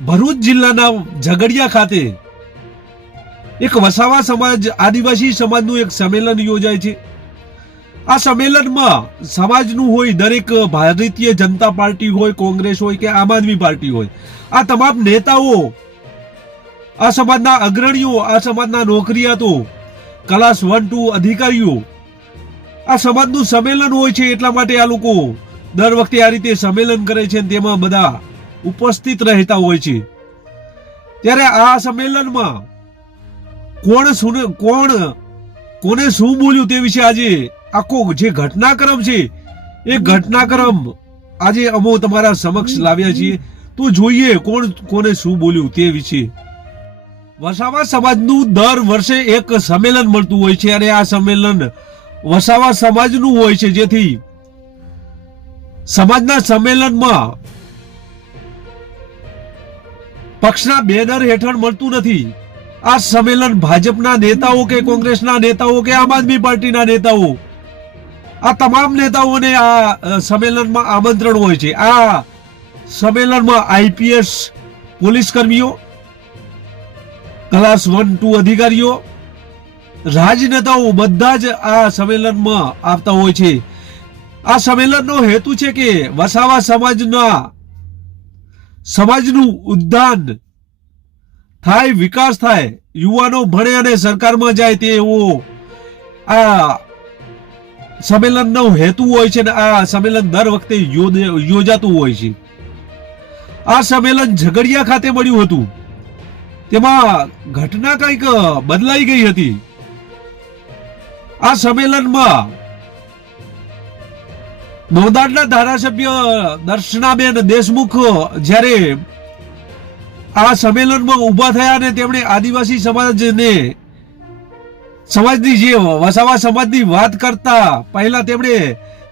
ભરૂચ જિલ્લાના ઝઘડિયા ખાતે એક વસાવા સમાજ આદિવાસી સમાજનું એક સંમેલન યોજાય છે। આ સંમેલનમાં સમાજનું હોય, દરેક ભારતીય જનતા પાર્ટી હોય, કોંગ્રેસ હોય કે આમ આદમી પાર્ટી હોય, આ તમામ નેતાઓ, આ સમાજના અગ્રણીઓ, આ સમાજના નોકરિયાતો, ક્લાસ 1 2 અધિકારીઓ આ સમાજનું સંમેલન હોય છે। એટલા માટે આ લોકો દર વખતે આ રીતે સંમેલન કરે છે, તેમાં બધા ઉપસ્થિત રહેતા હોય છે। ત્યારે આ સંમેલનમાં કોને શું બોલ્યું તે વિશે આજે આખો જે ઘટનાક્રમ છે એ ઘટનાક્રમ આજે અમે તમારા સમક્ષ લાવ્યા છીએ। તો જોઈએ કોને શું બોલ્યું તે વિશે। વસાવા સમાજનું દર વર્ષે એક સંમેલન મળતું હોય છે અને આ સંમેલન વસાવા સમાજનું હોય છે, જેથી સમાજના સંમેલનમાં પક્ષના બેનર હેઠળ મળતું નથી। આ સંમેલન ભાજપના નેતાઓ કે કોંગ્રેસના નેતાઓ કે આમ આદમી પાર્ટીના નેતાઓ, આ તમામ નેતાઓને આ સંમેલનમાં આમંત્રણ હોય છે। આ સંમેલનમાં આઈપીએસ પોલીસ કર્મીઓ, ક્લાસ 1 2 અધિકારીઓ, રાજનેતાઓ બધા જ આ સંમેલનમાં આવતા હોય છે। આ સંમેલનનો હેતુ છે કે વસાવા સમાજનું ઉદ્ધાન થાય, વિકાસ થાય, યુવાનો ભણે અને સરકારમાં જાય, તેવો આ સંમેલનનો હેતુ હોય છે। આ સંમેલન દર વખતે યોજાતું હોય છે। આ સંમેલન ઝઘડિયા ખાતે મળ્યું હતું, તેમાં ઘટના કંઈક બદલાઈ ગઈ હતી। આ સંમેલનમાં મોદાડના ધારાસભ્ય દર્શનાબેન દેશમુખ જ્યારે આ સંમેલનમાં ઉભા થયા અને તેમણે આદિવાસી સમાજની જે વસાવા સમાજની વાત કરતા પહેલા તેમણે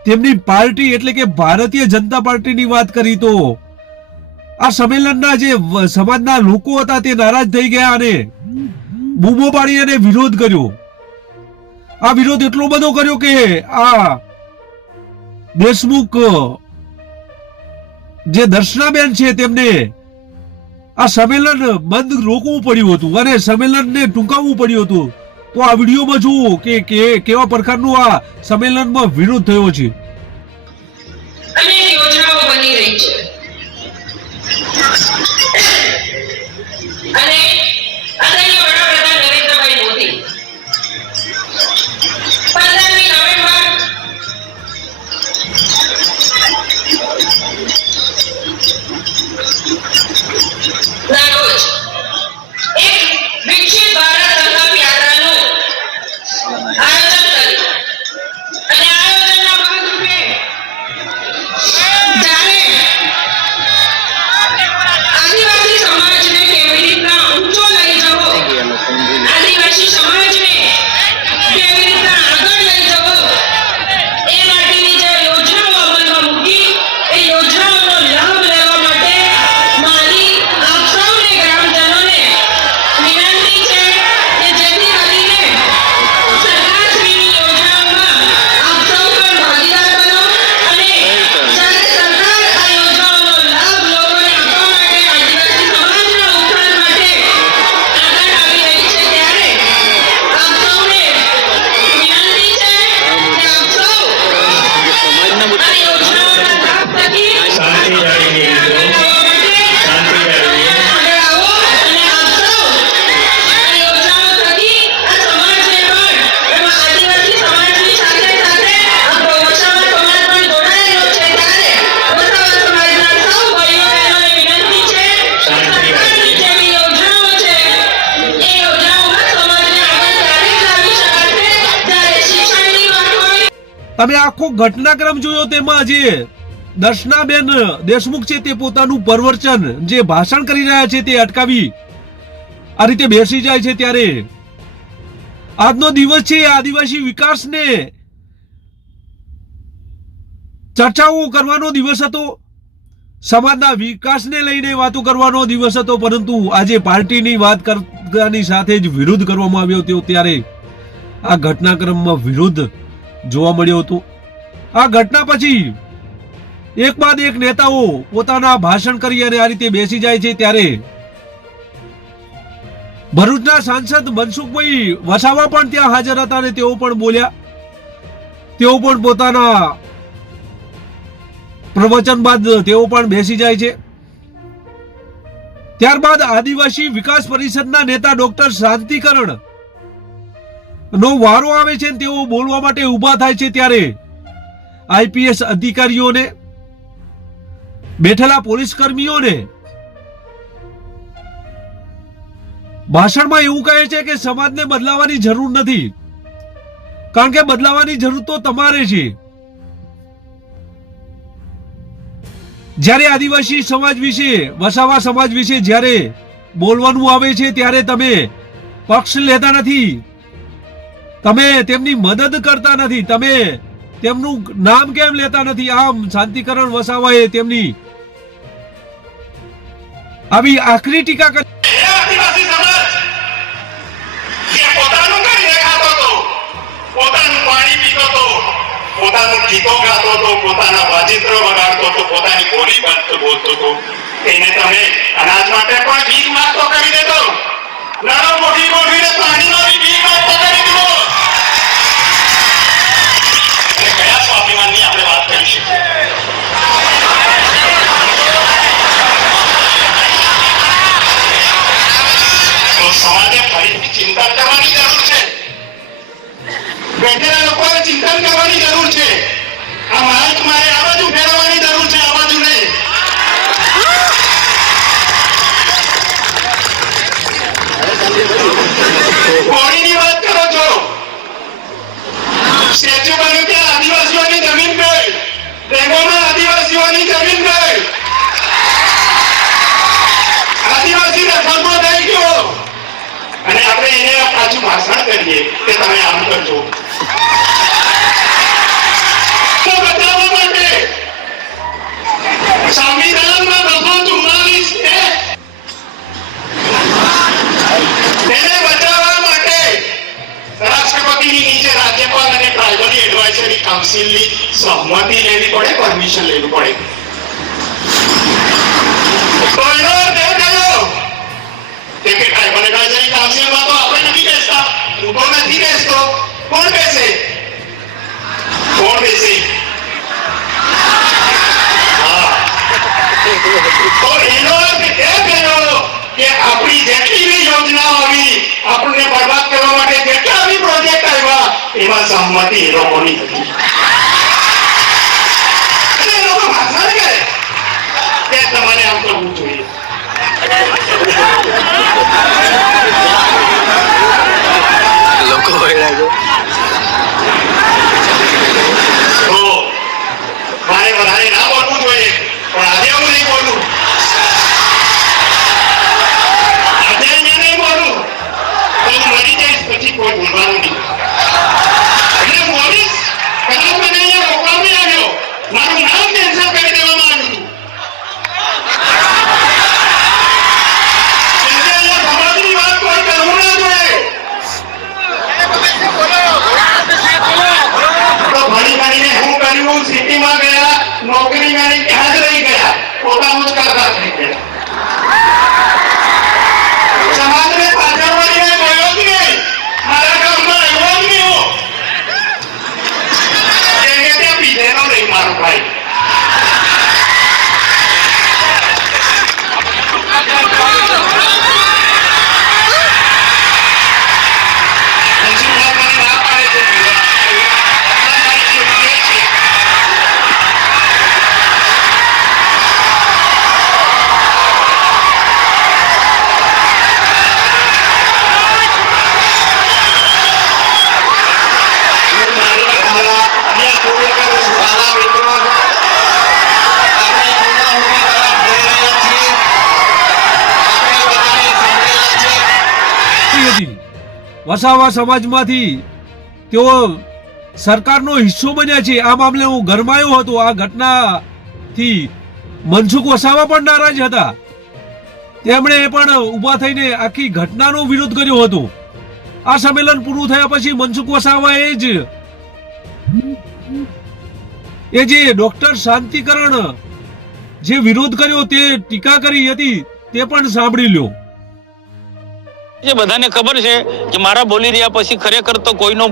તેમની પાર્ટી એટલે કે ભારતીય જનતા પાર્ટીની વાત કરી, તો આ સંમેલનના જે સમાજના લોકો હતા તે નારાજ થઈ ગયા અને બૂમો પાડી અને વિરોધ કર્યો। આ વિરોધ એટલો બધો કર્યો કે આ દેશમુખ જે દર્શનાબેન છે તેમને આ સંમેલન બંધ રોકવું પડ્યું હતું અને સંમેલનને ટૂંકાવવું પડ્યું હતું। તો આ વિડીયોમાં જુઓ કે કેવા પ્રકારનું આ સંમેલનમાં વિરોધ થયો છે। અને યોજનાઓ બની રહી છે અને આદરણીય વડાપ્રધાન નરેન્દ્રભાઈ મોદી 15મી નવેમ્બર ના રોજ એક વિકસિત ભારત સંકલ્પ યાત્રાનું આયોજન કર્યું અને આયોજનના ભાગરૂપે જ્યારે આદિવાસી સમાજને કેવી રીતના ઊંચો લઈ જવો, આદિવાસી સમાજને કેવી રીતના આગળ લઈ જવો એ માટેની જે યોજનાઓ અમલમાં મૂકી, એ યોજનાઓનો લાભ લેવા માટે મારી આપ સૌને ગ્રામજનોને વિનંતી છે કે જેથી કરીને સરકારશ્રીની યોજનાઓમાં આપ સૌ પણ ભાગીદાર બનો અને જ્યારે સરકાર આ યોજનાઓનો લાભ લોકોને આપવા માટે આદિવાસી સમાજના ઉત્થાન માટે આગળ આવી રહી છે, ત્યારે આપ સૌને વિનંતી છે કે આપ સૌ આ યોજનાઓના લાભ થકી આગળ આવો અને આપ સૌ આ યોજનાઓ થકી આ સમાજને પણ, એમાં આદિવાસી સમાજની સાથે સાથે આપણો વસાવા સમાજ પણ જોડાયેલો છે, ત્યારે વસાવા સમાજના સૌ ભાઈઓ બહેનોને વિનંતી છે સરકારની જેવી યોજનાઓ છે એ યોજનાઓમાં સમાજને આગળ ત્યારે જ લાવી શકાશે જ્યારે શિક્ષણની વાત હોય। તમે આખો ઘટનાક્રમ જોયો, તેમાં જે દર્શનાબેન દેશમુખ છે તે પોતાનું પ્રવચન જે ભાષણ કરી રહ્યા છે તે અટકાવી આ રીતે બેસી જાય છે। ત્યારે આજનો દિવસ છે આદિવાસી વિકાસને ચર્ચાઓ કરવાનો દિવસ હતો, સમાજના વિકાસને લઈને વાતો કરવાનો દિવસ હતો, પરંતુ આજે પાર્ટીની વાત કરવાની સાથે જ વિરોધ કરવામાં આવ્યો હતો। ત્યારે આ ઘટનાક્રમમાં વિરોધ જોવા મળ્યો હતો। આ ઘટના પછી એક બાદ એક નેતાઓ પોતાના ભાષણ કરી અને આ રીતે બેસી જાય છે ત્યારે ભરૂચના સાંસદ મનસુખભાઈ વસાવા પણ ત્યાં હાજર હતા અને તેઓ પણ બોલ્યા. તેઓ પણ પોતાના પ્રવચન બાદ તેઓ પણ બેસી જાય છે. ત્યારબાદ આદિવાસી વિકાસ પરિષદના નેતા ડોક્ટર શાંતિકરણ નો વારો આવે છે. તેઓ બોલવા માટે ઊભા થાય છે ત્યારે આઈપીએસ અધિકારીઓને, બેઠેલા પોલીસ કર્મીઓને ભાષણમાં એવું કહે છે કે સમાજને બદલાવાની જરૂર નથી, કારણ કે બદલાવાની જરૂર તો તમારે છે. જ્યારે આદિવાસી સમાજ વિશે, વસાવા સમાજ વિશે જ્યારે બોલવાનું આવે છે ત્યારે તમે પક્ષ લેતા નથી, તમે તેમની મદદ કરતા નથી, તમે તેમનું નામ કેમ લેતા નથી? આમ શાંતિકરણ વસાવાએ તેમની આવી આકરી ટીકા કરી. આદિવાસી સમાજ જે પોતાનું કરીને ખાતો હતો, પોતાનું પાણી પીતો હતો, પોતાનું ગીતો ગાતો હતો, પોતાના વાજિત્ર વગાડતો હતો, પોતાની બોલી બોલતો હતો, એને તમે અનાજ માટે પણ ભીખ માંગતો કરી દેતો, નાનો મોટી મોટીને પાણીમાં બી ભીખ માંગતો કરી દીધો. અને કયા સ્વાભિમાનની આપણે વાત કરી શકીએ? તો સમાજે ફરીથી ચિંતન કરવાની જરૂર છે. બેઠેલા લોકોએ ચિંતન કરવાની જરૂર છે. આ માઇક મારે આ બાજુ ફેરવવાની જરૂર છે, આ બાજુ નહીં. હોળીની વાત કરો છો, સ્ટેચ્યુ બન્યું ત્યાં આદિવાસીઓની જમીન ગઈ, ડેમોમાં આદિવાસીઓની જમીન ગઈ, આદિવાસી રખડવો થઈ ગયો, અને આપણે એને પાછું ભાષણ કરીએ કે તમે આમ કરજો. તો બચાવવા માટે સંવિધાનમાં 244 છે. તેને બચાવવા માટે રાષ્ટ્રપતિની નીચે રાજ્યપાલ અને ટ્રાઇબલ એડવાઇઝરી કાઉન્સિલની સહમતિ લેવી પડે, પરમિશન લેવી પડે. તો એનો અર્થ એ થયો કે ટ્રાઇબલ એડવાઇઝરી કાઉન્સિલમાં તો આપણે નથી બેસતા, હું તો નથી બેસતો. કોણ બેસે? કોણ બેસે? હા, તો એનો અર્થ એ થયો કે આપણી જેટલી બી યોજનાઓ આવી, આપણને બરબાદ કરવા માટે જેટલા બી પ્રોજેક્ટ આવ્યા, એમાં સહમતિ એ લોકોની હતી. અને એ લોકો ભાષણ કરે કે તમારે આમ કરવું જોઈએ. લોકો હોય તો મારે વધારે ના બોલવું જોઈએ, પણ આજે હું નહીં બોલું. આજે અહીંયા નહીં બોલું તો હું મરી જઈશ, પછી કોઈ બોલવાનું નહીં. એટલે બોલીશ, કદાચ મને અહીંયા રોકવામાં આવ્યો, મારું નામ કેન્સલ કરી દેવામાં આવ્યું હતું. કેમ કે અહીંયા સમાજની વાત કોઈ કરવું ના જોઈએ. તો ભણી ભણીને હું કર્યું, સિટીમાં ગયા, નોકરી મેળવી, ત્યાં જ રહી ગયા, પોતાનું જ કરતા થઈ ગયા. સમાજને પાછળ વળીને ગયો જ નહીં, મારા ગામમાં આવ્યો જ નહીં હું. એને ત્યાં પીધેલો નહીં મારો ભાઈ. મનસુખભાઈ મને ના પાડે છે. હતી. વસાવા સમાજમાંથી તેઓ સરકારનો હિસ્સો બન્યા છે. આ મામલે હું ગરમાયો હતો. આ ઘટનાથી મનસુખ વસાવા પણ નારાજ હતા. તેમણે પણ ઊભા થઈને આખી ઘટનાનો વિરોધ કર્યો હતો. આ સંમેલન પૂરું થયા પછી મનસુખ વસાવાએ જ એ જે ડોક્ટર શાંતિકરણ જે વિરોધ કર્યો, તે ટીકા કરી હતી, તે પણ સાંભળી લ્યો. જે બધાને ખબર છે કે મારા બોલી રહ્યા પછી ખરેખર તો કોઈનો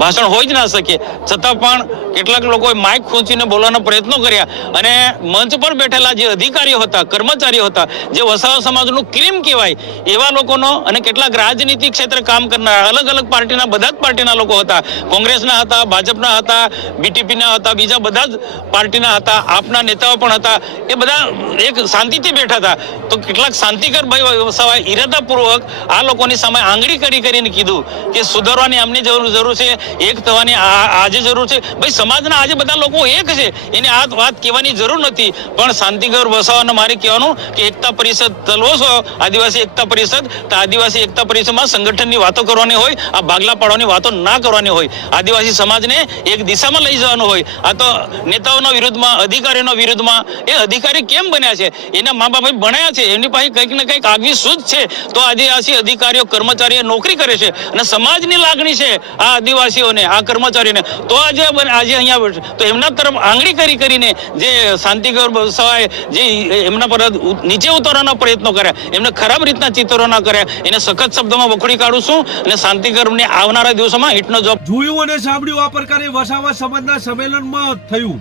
ભાષણ હોય જ ના શકે, છતાં પણ કેટલાક લોકોએ માઇક ખૂંચીને બોલવાનો પ્રયત્નો કર્યા અને મંચ પર બેઠેલા જે અધિકારીઓ હતા, કર્મચારીઓ હતા, જે વસાવા સમાજનું ક્રીમ કહેવાય એવા લોકોનો અને કેટલાક રાજનીતિક ક્ષેત્રે કામ કરનાર અલગ અલગ પાર્ટીના, બધા જ પાર્ટીના લોકો હતા, કોંગ્રેસના હતા, ભાજપના હતા, બીટીપીના હતા, બીજા બધા જ પાર્ટીના હતા, આપના નેતાઓ પણ હતા. એ બધા એક શાંતિથી બેઠા હતા. તો કેટલાક શાંતિકર ભાઈ વસાવાએ ઈરાદાપૂર્વક આ લોકોની સામે આંગળી કરીને કીધું કે સુધારવાની અમને જરૂર છે, એક થવાની આજે જરૂર છે. ભાઈ સમાજના આજે બધા લોકો એક છે, એને આ વાત કહેવાની જરૂર નથી. પણ શાંતિગર વસાવાને મારે કહેવાનું કે એકતા પરિષદ ચલવો છો, આદિવાસી એકતા પરિષદ, તો આદિવાસી એકતા પરિષદમાં સંગઠનની વાતો કરવાની હોય, આ ભાગલા પાડવાની વાતો ના કરવાની હોય. આદિવાસી સમાજને એક દિશામાં લઈ જવાનું હોય. આ તો નેતાઓના વિરુદ્ધમાં, અધિકારીઓના વિરુદ્ધમાં, એ અધિકારી કેમ બન્યા છે? એના મા બાપે ભણ્યા છે, એમની પાસે કંઈક ને કંઈક આગવી સૂઝ છે, તો આદિવાસી અધિકારીઓ, કર્મચારીઓ નોકરી કરે છે અને સમાજની લાગણી છે આ આદિવાસીઓને, આ કર્મચારીઓને, તો આજે અહીંયા તો એમના તરફ આંગળી કરીને જે શાંતિગર વસાવાએ જે એમના પર નીચે ઉતારવાના પ્રયત્નો કર્યા, એમને ખરાબ રીતના ચિત્રો ના કર્યા, એને સખત શબ્દોમાં વખોડી કાઢું છું અને શાંતિગરને આવનારા દિવસોમાં હિટનો જવાબ. જોયું અને સાંભળ્યું આ પ્રકારે વસાવા સમાજના સંમેલનમાં થયું.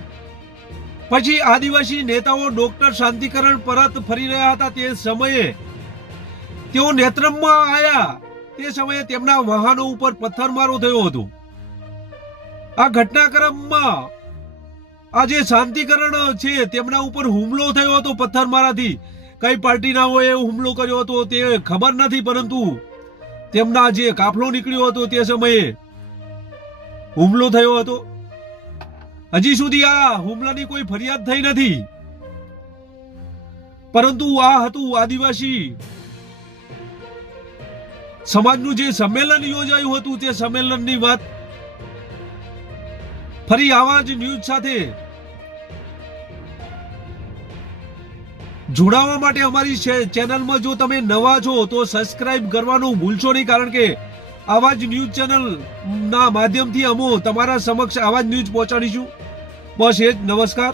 પછી આદિવાસી નેતાઓ ડોક્ટર શાંતિકરણ પરત ફરી રહ્યા હતા. તે સમયે તેઓ નેત્રમમાં આવ્યા, તે સમયે તેમના વાહનો ઉપર પથ્થરમારો થયો હતો. આ ઘટનાક્રમમાં આ જે શાંતિકરણ છે તેમના ઉપર હુમલો થયો હતો પથ્થરમારાથી. કઈ પાર્ટીનાઓએ હુમલો કર્યો હતો તે ખબર નથી, પરંતુ તેમના જે કાફલો નીકળ્યો હતો તે સમયે હુમલો થયો હતો. હજી સુધી આ હુમલાની કોઈ ફરિયાદ થઈ નથી, પરંતુ આ હતું આદિવાસી સમાજનું જે સંમેલન યોજાયું હતું, તે સંમેલનની વાત. ફરી આવા જ ન્યૂઝ સાથે જોડાવા માટે અમારી ચેનલમાં જો તમે નવા છો તો સબસ્ક્રાઇબ કરવાનું ભૂલશો નહીં, કારણ કે આવા જ ન્યૂઝ ચેનલ ના માધ્યમથી અમે તમારા સમક્ષ આવા જ ન્યૂઝ પહોંચાડીશું. બસ એ જ. નમસ્કાર.